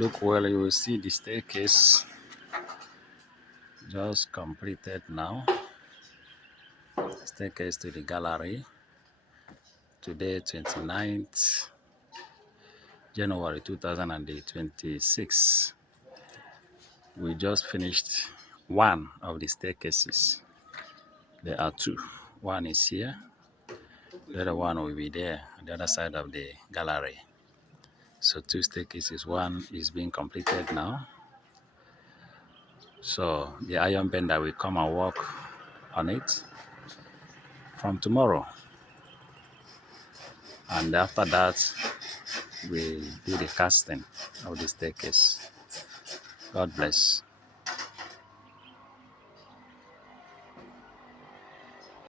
look well, you will see the staircase just completed now. Staircase to the gallery. Today, 29th January 2026. We just finished one of the staircases. There are two. One is here. The other one will be there on the other side of the gallery. So two staircases. One is being completed now. So the iron bender will come and work on it from tomorrow. And after that, we do the casting of the staircase. God bless.